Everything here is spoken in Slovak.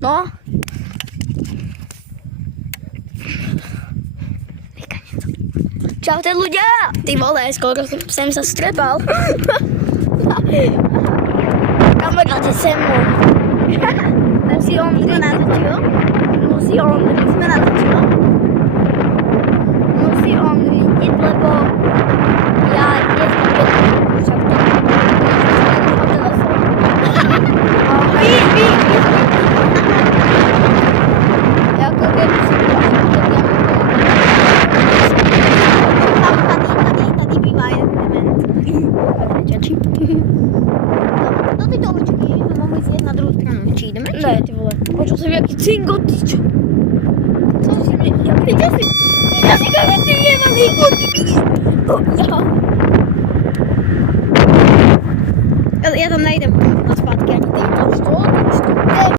No. Čaute ľudia! Ty vole, skoro sem sa strepal. Kamaráte sem mnou. Musí Ondry natočil. Musí on lítiť, lebo ja dnes však to telefón. Vy. Jako keby si tady bývá jeden element. Čačí. Do ty tohočky máme jít na druhou stranu. Či jdeme? Ne, ty vole. Počul jsem jaký cingotič. Co si mě? Viděl jsi ty jevaný kotiky. Já tam nejdem na zpátky, ani ty. To už to?